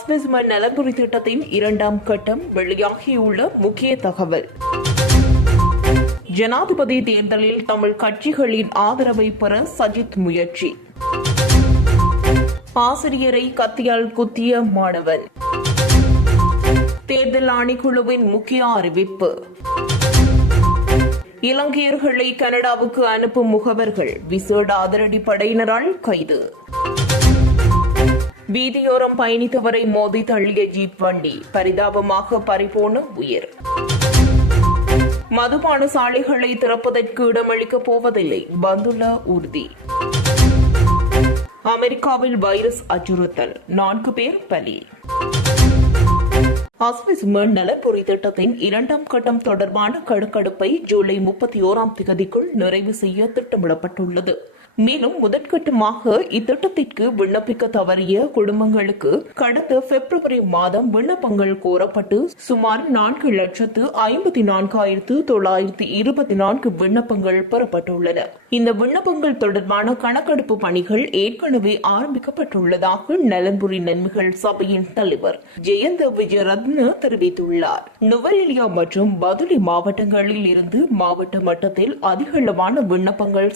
அஸ்விஸ்ம நலன்புரி திட்டத்தின் இரண்டாம் கட்டம் வெளியாகியுள்ள முக்கிய தகவல். ஜனாதிபதி தேர்தலில் தமிழ் கட்சிகளின் ஆதரவை பெற சஜித் முயற்சி. ஆசிரியரை கத்தியால் குத்திய மாணவன். தேர்தல் ஆணைக்குழுவின் முக்கிய அறிவிப்பு. இலங்கையர்களை கனடாவுக்கு அனுப்பும் முகவர்கள் விசேட அதிரடி படையினரால் கைது. வீதியோரம் பயணித்தவரை மோதி தள்ளிய ஜீப் வண்டி பரிதாபமாக பறிபோன உயிர். மதுபான சாலைகளை திறப்பதற்கு இடமளிக்கப் போவதில்லை. வந்துள்ள உறுதி அமெரிக்காவில் வைரஸ் அச்சுறுத்தல். நான்கு பேர் பலி. அஸ்விஸ்மன் நலப்பொறி திட்டத்தின் இரண்டாம் கட்டம் தொடர்பான கடுக்கடுப்பை ஜூலை முப்பத்தி ஓராம் தேதிக்குள் நிறைவு செய்ய திட்டமிடப்பட்டுள்ளது. மேலும் முதற்கட்டமாக இத்திட்டத்திற்கு விண்ணப்பிக்க தவறிய குடும்பங்களுக்கு கடந்த பிப்ரவரி மாதம் விண்ணப்பங்கள் கோரப்பட்டு சுமார் நான்கு லட்சத்து ஐம்பத்தி நான்காயிரத்து தொள்ளாயிரத்து இருபத்தி நான்கு விண்ணப்பங்கள் பெறப்பட்டுள்ளன. இந்த விண்ணப்பங்கள் தொடர்பான கணக்கெடுப்பு பணிகள் ஏற்கனவே ஆரம்பிக்கப்பட்டுள்ளதாக நலன்புரி நன்மைகள் சபையின் தலைவர் ஜெயந்த விஜயரத்ன தெரிவித்துள்ளார். நுவரெலியா மற்றும் பதுலி மாவட்டங்களில் இருந்து மாவட்ட மட்டத்தில் அதிகளவான விண்ணப்பங்கள்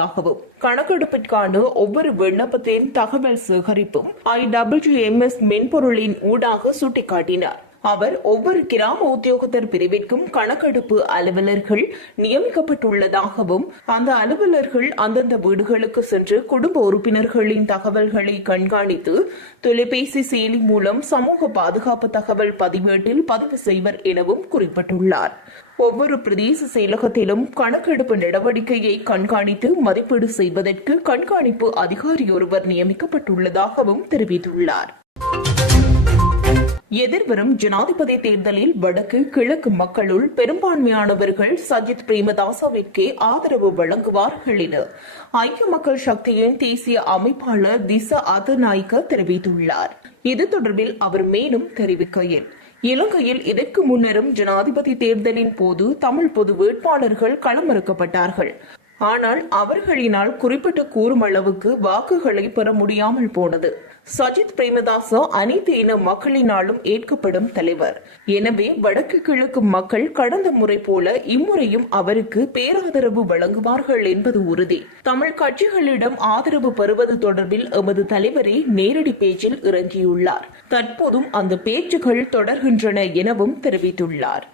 உள்ளதாகவும் கணக்கெடுப்பிற்கான ஒவ்வொரு விண்ணப்பத்தின் தகவல் சேகரிப்பும் ஐ டபிள்யூ எம் எஸ் மென்பொருளின் ஊடாக சுட்டிக்காட்டினார். அவர் ஒவ்வொரு கிராம உத்தியோகத்தர் பிரிவிற்கும் கணக்கெடுப்பு அலுவலர்கள் நியமிக்கப்பட்டுள்ளதாகவும் அந்த அலுவலர்கள் அந்தந்த வீடுகளுக்கு சென்று குடும்ப உறுப்பினர்களின் தகவல்களை கண்காணித்து தொலைபேசி செயலி மூலம் சமூக பாதுகாப்பு தகவல் பதிவேட்டில் பதிவு செய்வர் எனவும் குறிப்பிட்டுள்ளார். ஒவ்வொரு பிரதேச செயலகத்திலும் கணக்கெடுப்பு நடவடிக்கையை கண்காணித்து மதிப்பீடு செய்வதற்கு கண்காணிப்பு அதிகாரி ஒருவர் நியமிக்கப்பட்டுள்ளதாகவும் தெரிவித்துள்ளார். எதிர்வரும் ஜனாதிபதி தேர்தலில் வடக்கு கிழக்கு மக்களுள் பெரும்பான்மையானவர்கள் சஜித் பிரேமதாசவிற்கே ஆதரவு வழங்குவார்கள் என ஐக்கிய மக்கள் சக்தியின் தேசிய அமைப்பாளர் திச அதநாயக்க தெரிவித்துள்ளார். இது தொடர்பில் அவர் மேலும் தெரிவிக்கையில் இலங்கையில் இதற்கு முன்னரும் ஜனாதிபதி தேர்தலின் போது தமிழ் பொது வேட்பாளர்கள் களமிறக்கப்பட்டார்கள். ஆனால் அவர்களினால் குறிப்பிட்ட கூறும் அளவுக்கு வாக்குகளை பெற முடியாமல் போனது. சஜித் பிரேமதாச அனைத்து இன மக்களினாலும் ஏற்கப்படும் தலைவர். எனவே வடக்கு கிழக்கு மக்கள் கடந்த முறை போல இம்முறையும் அவருக்கு பேராதரவு வழங்குவார்கள் என்பது உறுதி. தமிழ் கட்சிகளிடம் ஆதரவு பெறுவது தொடர்பில் எமது தலைவரே நேரடி பேச்சில் இறங்கியுள்ளார். தற்போதும் அந்த பேச்சுகள் தொடர்கின்றன எனவும் தெரிவித்துள்ளார்.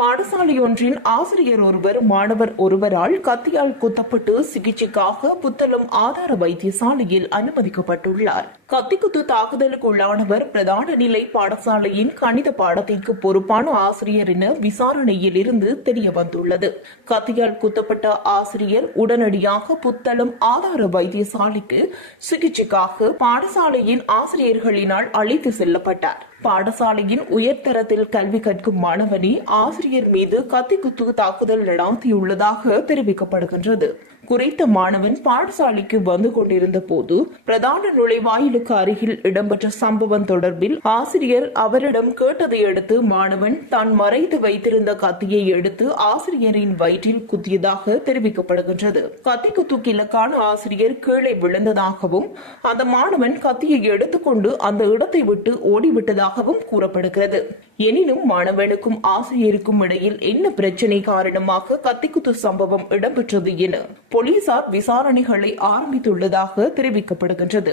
பாடசாலை ஒன்றின் ஆசிரியர் ஒருவர் மாணவர் ஒருவரால் கத்தியால் குத்தப்பட்டு சிகிச்சைக்காக புத்தளம் ஆதார வைத்தியசாலையில் அனுமதிக்கப்பட்டுள்ளார். கத்திக்குத்து தாக்குதலுக்கு உள்ளானவர் பிரதான நிலை பாடசாலையின் கணித பாடத்திற்கு பொறுப்பான ஆசிரியர் என விசாரணையில் இருந்து தெரிய வந்துள்ளது கத்தியால் குத்தப்பட்ட ஆசிரியர் உடனடியாக புத்தளம் ஆதார வைத்தியசாலைக்கு சிகிச்சைக்காக பாடசாலையின் ஆசிரியர்களினால் அழைத்து செல்லப்பட்டார். பாடசாலையின் உயர்தரத்தில் கல்வி கற்கும் மாணவனே ஆசிரியர் மீது கத்திக்குத்து தாக்குதல் நடாத்தியுள்ளதாக தெரிவிக்கப்படுகின்றது. குறித்த மாணவன் பாடசாலைக்கு வந்து கொண்டிருந்த போது பிரதான நுழைவாயிலுக்கு அருகில் இடம்பெற்ற சம்பவம் தொடர்பில் ஆசிரியர் அவரிடம் கேட்டதை அடுத்து மாணவன் தான் மறைத்து வைத்திருந்த கத்தியை எடுத்து ஆசிரியரின் வயிற்றில் குத்தியதாக தெரிவிக்கப்படுகின்றது. கத்தி குத்துக்கு இலக்கான ஆசிரியர் கீழே விழுந்ததாகவும் அந்த மாணவன் கத்தியை எடுத்துக்கொண்டு அந்த இடத்தை விட்டு ஓடிவிட்டதாகவும் கூறப்படுகிறது. எனினும் மாணவனுக்கும் ஆசிரியருக்கும் இடையில் என்ன பிரச்சனை காரணமாக கத்திக்குத்து சம்பவம் இடம்பெற்றது என போலீசார் விசாரணைகளை ஆரம்பித்துள்ளதாக தெரிவிக்கப்படுகின்றது.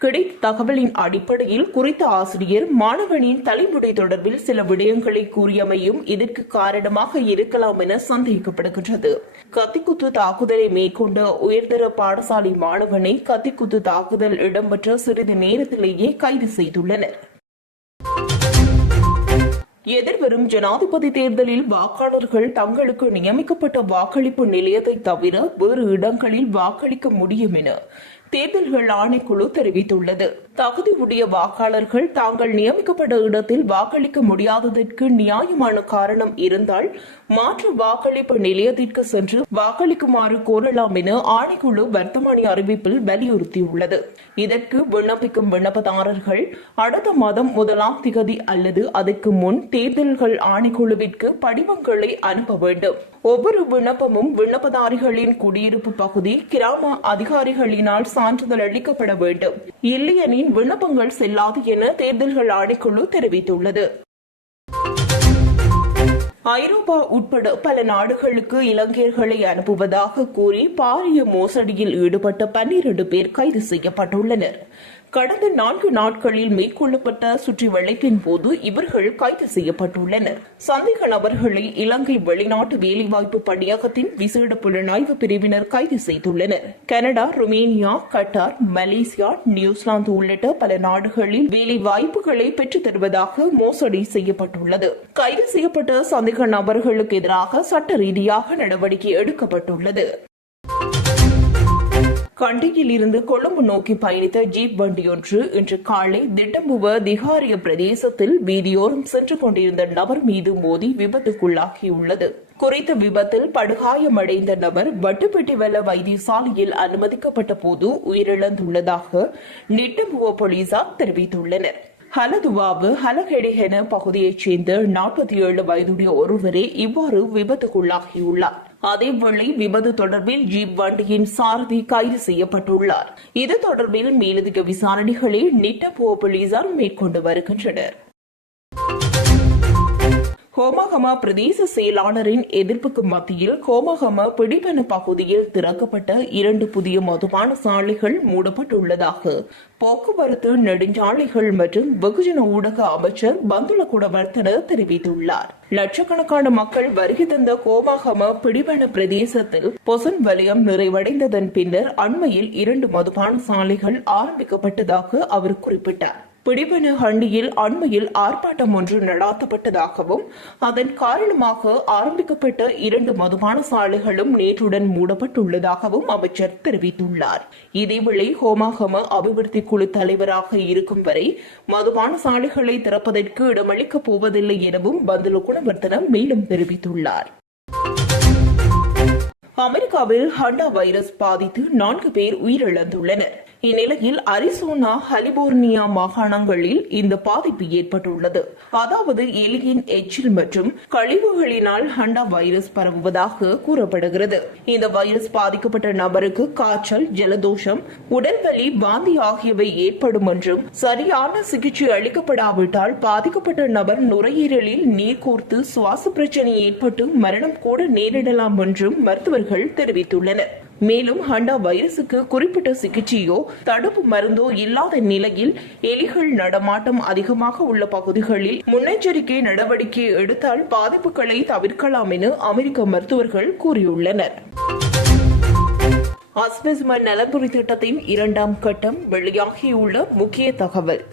கிடைத்த தகவலின் அடிப்படையில் குறித்த ஆசிரியர் மாணவனின் தலைமுடி தொடர்பில் சில விடயங்களை கூறியமையும் இதற்கு காரணமாக இருக்கலாம் என சந்தேகிக்கப்படுகின்றது கத்திக்குத்து தாக்குதலை மேற்கொண்ட உயர்தர பாடசாலை மாணவனை கத்திக்குத்து தாக்குதல் இடம்பெற்ற சிறிது நேரத்திலேயே கைது செய்துள்ளனர். எதிர்வரும் ஜனாதிபதி தேர்தலில் வாக்காளர்கள் தங்களுக்கு நியமிக்கப்பட்ட வாக்களிப்பு நிலையத்தை தவிர வேறு இடங்களில் வாக்களிக்க முடியும் என தேர்தல்கள் ஆணைக்குழு தெரிவித்துள்ளது. தகுதியுடைய வாக்காளர்கள் தாங்கள் நியமிக்கப்பட்ட இடத்தில் வாக்களிக்க முடியாததற்கு நியாயமான காரணம் இருந்தால் மாற்று வாக்களிப்பு நிலையத்திற்கு சென்று வாக்களிக்குமாறு கோரலாம் என ஆணைக்குழு வர்த்தமானி அறிவிப்பில் வலியுறுத்தியுள்ளது. இதற்கு விண்ணப்பிக்கும் விண்ணப்பதாரர்கள் அடுத்த மாதம் முதலாம் திகதி அல்லது அதற்கு முன் தேர்தல்கள் ஆணைக்குழுவிற்கு படிவங்களை அனுப்ப வேண்டும். ஒவ்வொரு விண்ணப்பமும் விண்ணப்பதாரிகளின் குடியிருப்பு பகுதி கிராம அதிகாரிகளினால் சான்றிதழ் அளிக்கப்பட வேண்டும். இல்லையெனின் விண்ணப்பங்கள் செல்லாது என தேர்தல்கள் ஆணைக்குழு தெரிவித்துள்ளது. ஐரோப்பா உட்பட பல நாடுகளுக்கு இலங்கையர்களை அனுப்புவதாக கூறி பாரிய மோசடியில் ஈடுபட்ட பன்னிரண்டு பேர் கைது செய்யப்பட்டுள்ளனர். கடந்த நான்கு நாட்களில் மேற்கொள்ளப்பட்ட சுற்றி வளைப்பின் போது இவர்கள் கைது செய்யப்பட்டுள்ளனர். சந்தேக நபர்களை இலங்கை வெளிநாட்டு வேலைவாய்ப்பு பணியகத்தின் விசேட புலனாய்வு பிரிவினர் கைது செய்துள்ளனர். Canada Romania Qatar Malaysia New Zealand உள்ளிட்ட பல நாடுகளில் வேலை வாய்ப்புகளை பெற்றுத் தருவதாக மோசடி செய்யப்பட்டுள்ளது. கைது செய்யப்பட்ட சந்தேக நபர்களுக்கு எதிராக சட்ட ரீதியாக நடவடிக்கை எடுக்கப்பட்டுள்ளது. கண்டியில் இருந்து கொழும்பு நோக்கி பயணித்த ஜீப் வண்டியொன்று இன்று காலை திட்டம்புவ திகாரிய பிரதேசத்தில் வீதியோரம் சென்று கொண்டிருந்த நபர் மீது மோதி விபத்துக்குள்ளாகியுள்ளது. குறித்த விபத்தில் படுகாயமடைந்த நபர் வட்டுப்பட்டிவல வைத்தியசாலையில் அனுமதிக்கப்பட்ட போது உயிரிழந்துள்ளதாக நிட்டம்புவ போலீசார் தெரிவித்துள்ளனர். ஹலதுவாவு ஹலகெடிஹென பகுதியைச் சேர்ந்த நாற்பத்தி ஏழு வயதுடைய ஒருவரே இவ்வாறு விபத்துக்குள்ளாகியுள்ளார். அதேவேளை விபத்து தொடர்பில் ஜீப் வண்டியின் சாரதி கைது செய்யப்பட்டுள்ளார். இது தொடர்பில் மேலதிக விசாரணைகளை நிட்டபோ போலீசார் மேற்கொண்டு வருகின்றனர். ஹோமகம பிரதேச செயலாளரின் எதிர்ப்புக்கு மத்தியில் ஹோமகம பிடிபன பகுதியில் திறக்கப்பட்ட இரண்டு புதிய மதுபான சாலைகள் மூடப்பட்டுள்ளதாக போக்குவரத்து நெடுஞ்சாலைகள் மற்றும் வெகுஜன ஊடக அமைச்சர் பந்துல குடவர்த்தன தெரிவித்துள்ளார். லட்சக்கணக்கான மக்கள் வருகை தந்த கோமாகம பிடிபன பிரதேசத்தில் பொசன் வலயம் நிறைவடைந்ததன் பின்னர் அண்மையில் இரண்டு மதுபான சாலைகள் ஆரம்பிக்கப்பட்டதாக அவர் குறிப்பிட்டார். பிடிவனு ஹண்டியில் அண்மையில் ஆர்ப்பாட்டம் ஒன்று நடாத்தப்பட்டதாகவும் அதன் காரணமாக ஆரம்பிக்கப்பட்ட இரண்டு மதுபான சாலைகளும் நேற்றுடன் மூடப்பட்டுள்ளதாகவும் அமைச்சர் தெரிவித்துள்ளார். இதேவேளை ஹோமாகம அபிவிருத்தி குழு தலைவராக இருக்கும் வரை மதுபான சாலைகளை திறப்பதற்கு இடமளிக்கப் போவதில்லை எனவும் பந்துல குணவர்த்தனம் மேலும் தெரிவித்துள்ளார். அமெரிக்காவில் ஹண்டா வைரஸ் பாதித்து நான்கு பேர் உயிரிழந்துள்ளனர். இந்நிலையில் அரிசோனா கலிபோர்னியா மாகாணங்களில் இந்த பாதிப்பு ஏற்பட்டுள்ளது. அதாவது எலியின் எச்சில் மற்றும் கழிவுகளினால் ஹண்டா வைரஸ் பரவுவதாக கூறப்படுகிறது. இந்த வைரஸ் பாதிக்கப்பட்ட நபருக்கு காய்ச்சல் ஜலதோஷம் உடல்வலி வாந்தி ஆகியவை ஏற்படும் என்றும் சரியான சிகிச்சை அளிக்கப்படாவிட்டால் பாதிக்கப்பட்ட நபர் நுரையீரலில் நீர் கோர்த்து சுவாச பிரச்சனை ஏற்பட்டு மரணம் கூட நேரிடலாம் என்றும் மருத்துவர்கள் தெரிவித்துள்ளனர். மேலும் ஹண்டா வைரசுக்கு குறிப்பிட்ட சிகிச்சையோ தடுப்பு மருந்தோ இல்லாத நிலையில் எலிகள் நடமாட்டம் அதிகமாக உள்ள பகுதிகளில் முன்னெச்சரிக்கை நடவடிக்கை எடுத்தால் பாதிப்புகளை தவிர்க்கலாம் என அமெரிக்க மருத்துவர்கள் கூறியுள்ளனர். அஸ்வெஸ்மன் நலன்புரி திட்டத்தின் இரண்டாம் கட்டம் வெளியாகியுள்ள முக்கிய தகவல்.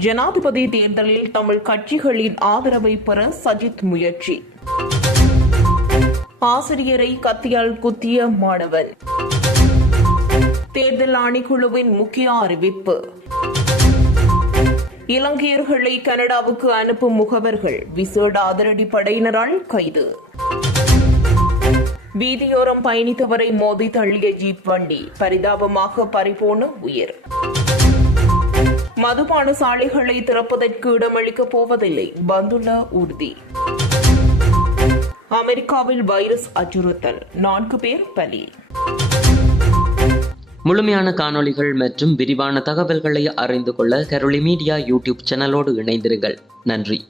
ஜனாதிபதி தேர்தலில் தமிழ் கட்சிகளின் ஆதரவை பெற சஜித் முயற்சி. ஆசிரியரை கத்தியால் குத்திய மாணவன். தேர்தல் ஆணைக்குழுவின் முக்கிய அறிவிப்பு. இலங்கையர்களை கனடாவுக்கு அனுப்பும் முகவர்கள் விசேட அதிரடி படையினரால் கைது. வீதியோரம் பயணித்தவரை மோதி தள்ளிய ஜீப் வண்டி பரிதாபமாக பறிபோன உயிர். மதுபான சாலைகளை திறப்பதற்கு இடமளிக்கப் போவதில்லை பந்துள்ள உறுதி அமெரிக்காவில் வைரஸ் அச்சுறுத்தல். நான்கு பேர் பலி. முழுமையான காணொளிகள் மற்றும் விரிவான தகவல்களை அறிந்து கொள்ள கரோலி மீடியா யூடியூப் சேனலோடு இணைந்திருங்கள். நன்றி.